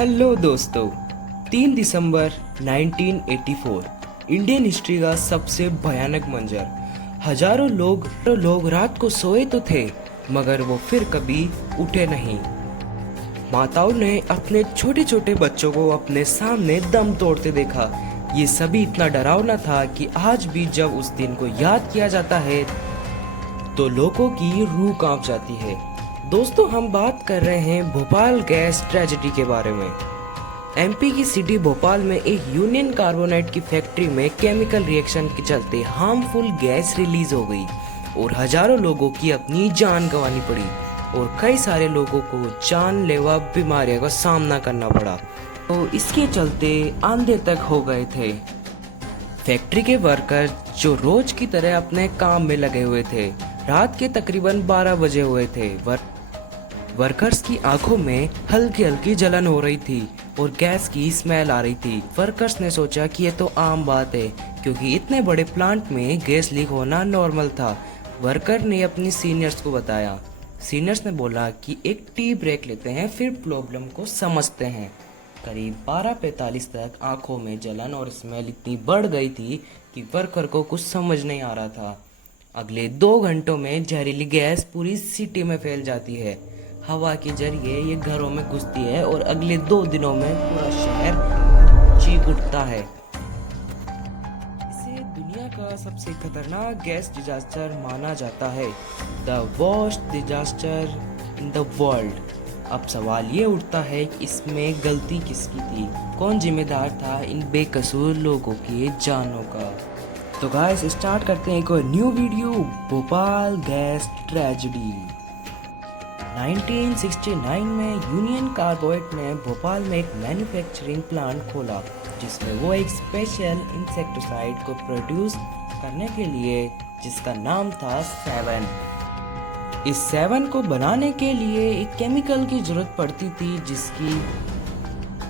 Hello दोस्तों। 3 दिसंबर 1984 Indian history का सबसे भयानक मंजर। हजारों लोग रात को सोए तो थे, मगर वो फिर कभी उठे नहीं। माताओं ने अपने छोटे छोटे बच्चों को अपने सामने दम तोड़ते देखा। ये सभी इतना डरावना था कि आज भी जब उस दिन को याद किया जाता है तो लोगों की रूह कांप जाती है। दोस्तों, हम बात कर रहे हैं भोपाल गैस ट्रेजेडी के बारे में। एमपी की सिटी भोपाल में एक यूनियन कार्बोनेट की फैक्ट्री में केमिकल रिएक्शन के चलते हार्मफुल गैस रिलीज हो गई और हजारों लोगों की अपनी जान गंवानी पड़ी और कई सारे लोगों को जानलेवा बीमारियों का सामना करना पड़ा। तो इसके चलते अंधे तक हो गए थे। फैक्ट्री के वर्कर जो रोज की तरह अपने काम में लगे हुए थे, रात के तकरीबन 12 बजे हुए थे। वर्कर्स की आंखों में हल्की हल्की जलन हो रही थी और गैस की स्मेल आ रही थी। वर्कर्स ने सोचा कि ये तो आम बात है, क्योंकि इतने बड़े प्लांट में गैस लीक होना नॉर्मल था। वर्कर ने अपनी सीनियर्स को बताया। सीनियर्स ने बोला कि एक टी ब्रेक लेते हैं, फिर प्रॉब्लम को समझते हैं। करीब 12:45 तक आंखों में जलन और स्मेल इतनी बढ़ गई थी कि वर्कर को कुछ समझ नहीं आ रहा था। अगले 2 घंटों में जहरीली गैस पूरी सिटी में फैल जाती है। हवा के जरिए ये घरों में घुसती है और अगले 2 दिनों में पूरा शहर चीख उठता है। इसे दुनिया का सबसे खतरनाक गैस डिजास्टर माना जाता है, the worst disaster in the world. अब सवाल ये उठता है कि इसमें गलती किसकी थी, कौन जिम्मेदार था इन बेकसूर लोगों की जानों का। तो गाइस, स्टार्ट करते हैं एक और new video, Bhopal gas tragedy. 1969 में यूनियन कार्बाइड ने भोपाल में एक मैन्युफैक्चरिंग प्लांट खोला, जिसमें वो एक स्पेशल इंसेक्टिसाइड को प्रोड्यूस करने के लिए, जिसका नाम था 7। इस 7 को बनाने के लिए एक केमिकल की जरूरत पड़ती थी,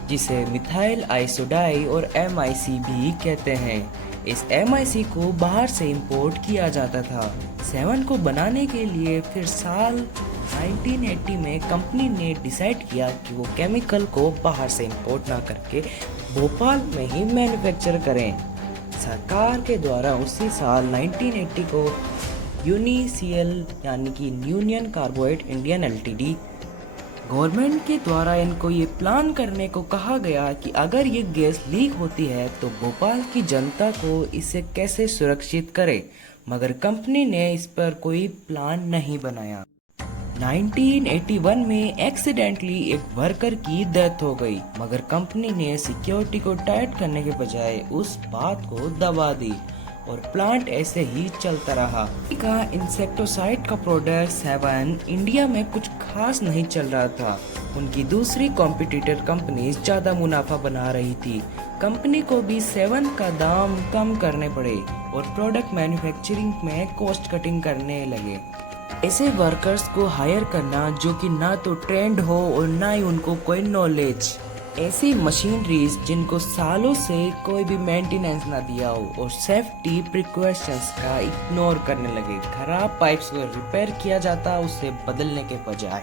जिसे मिथाइल आइसोडाई और MIC भी कहते हैं। इस MIC को बाहर से इंपोर्ट किया जाता था। 7 को बनाने के लिए फिर साल 1980 में कंपनी ने डिसाइड किया कि वो केमिकल को बाहर से इंपोर्ट ना करके भोपाल में ही मैन्युफैक्चर करें। सरकार के द्वारा उसी साल 1980 को UNICL यानी कि union carbide Indian LTD government के द्वारा इनको ये प्लान करने को कहा गया कि अगर ये गैस लीक होती है तो भोपाल की जनता को इसे कैसे सुरक्षित करे, मगर कंपनी ने इस पर कोई प्लान नहीं बनाया। 1981 में एक्सीडेंटली एक वर्कर की डेथ हो गई, मगर कंपनी ने सिक्योरिटी को टाइट करने के बजाय उस बात को दबा दी और प्लांट ऐसे ही चलता रहा। का इंसेक्टिसाइड का प्रोडक्ट 7 इंडिया में कुछ खास नहीं चल रहा था। उनकी दूसरी कॉम्पिटिटर कंपनीज ज्यादा मुनाफा बना रही थी। कंपनी को भी 7 का दाम कम करने पड़े और प्रोडक्ट मैन्युफैक्चरिंग में कॉस्ट कटिंग करने लगे। ऐसे वर्कर्स को हायर करना जो कि ना तो ट्रेंड हो और ना ही उनको कोई नॉलेज, ऐसी मशीनरीज जिनको सालों से कोई भी मेंटेनेंस ना दिया हो और सेफ्टी प्रिकॉशंस का इग्नोर करने लगे। खराब पाइप्स को रिपेयर किया जाता उसे बदलने के बजाय।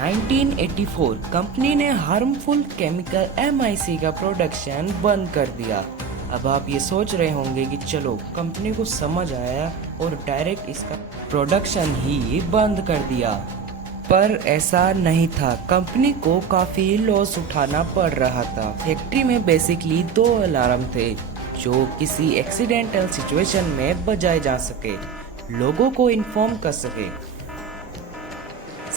1984 कंपनी ने हार्मफुल केमिकल MIC का प्रोडक्शन बंद कर दिया। अब आप ये सोच रहे होंगे कि चलो कंपनी को समझ आया और डायरेक्ट इसका प्रोडक्शन ही बंद कर दिया, पर ऐसा नहीं था। कंपनी को काफी लॉस उठाना पड़ रहा था। फैक्ट्री में बेसिकली 2 अलार्म थे जो किसी एक्सीडेंटल सिचुएशन में बजाए जा सके, लोगों को इन्फॉर्म कर सके।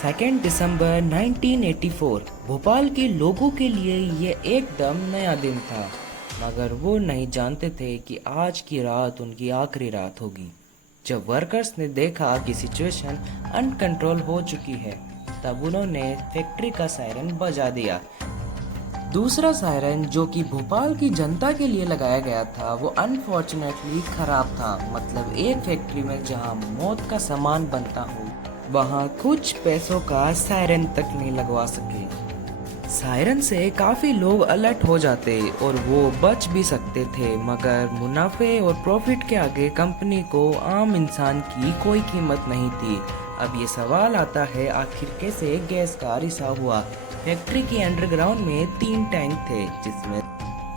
2 दिसंबर 1984 भोपाल के लोगों के लिए ये एकदम नया दिन था, मगर वो नहीं जानते थे कि आज की रात उनकी आखिरी रात होगी। जब वर्कर्स ने देखा कि सिचुएशन अनकंट्रोल हो चुकी है, तब उन्होंने फैक्ट्री का सायरन बजा दिया। दूसरा सायरन जो कि भोपाल की जनता के लिए लगाया गया था, वो अनफॉर्चुनेटली खराब था। मतलब एक फैक्ट्री में जहां मौत का सामान बनता हो, वहां कुछ पैसों का सायरन तक नहीं लगवा सके। सायरन से काफी लोग अलर्ट हो जाते और वो बच भी सकते थे, मगर मुनाफे और प्रॉफिट के आगे कंपनी को आम इंसान की कोई कीमत नहीं थी। अब ये सवाल आता है, आखिर कैसे गैस का रिसाव हुआ? फैक्ट्री के अंडरग्राउंड में 3 टैंक थे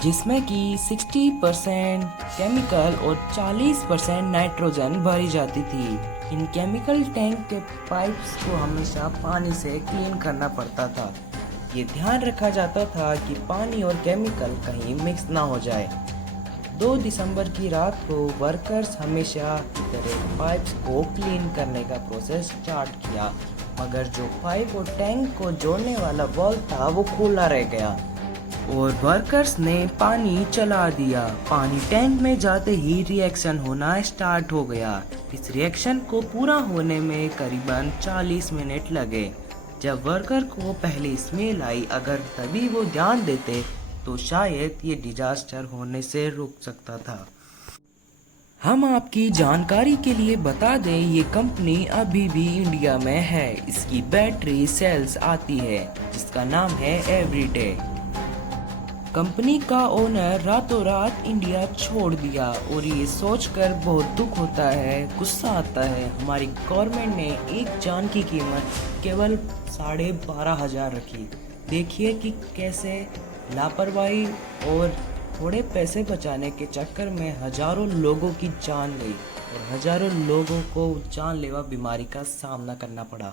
जिसमें कि 60% केमिकल और 40% नाइट्रोजन भरी जाती थी। इन केमिकल टैंक के पाइप्स को हमेशा पानी से क्लीन करना पड़ता था। ये ध्यान रखा जाता था कि पानी और केमिकल कहीं मिक्स ना हो जाए। 2 दिसंबर की रात को वर्कर्स हमेशा की तरह पाइप्स को क्लीन करने का प्रोसेस स्टार्ट किया, मगर जो पाइप और टैंक को जोड़ने वाला वाल्व था वो खुला रह गया और वर्कर्स ने पानी चला दिया। पानी टैंक में जाते ही रिएक्शन होना स्टार्ट हो गया। इस रिएक्शन को पूरा होने में करीबन 40 मिनट लगे। जब वर्कर को पहली स्मेल आई, अगर तभी वो ध्यान देते तो शायद ये डिजास्टर होने से रुक सकता था। हम आपकी जानकारी के लिए बता दें, ये कंपनी अभी भी इंडिया में है। इसकी बैटरी सेल्स आती है जिसका नाम है एवरीडे। कंपनी का ओनर रातों रात इंडिया छोड़ दिया और ये सोचकर बहुत दुख होता है, गुस्सा आता है। हमारी गवर्नमेंट ने एक जान की कीमत केवल 12,500 रखी। देखिए कि कैसे लापरवाही और थोड़े पैसे बचाने के चक्कर में हजारों लोगों की जान गई और हजारों लोगों को जानलेवा बीमारी का सामना करना पड़ा।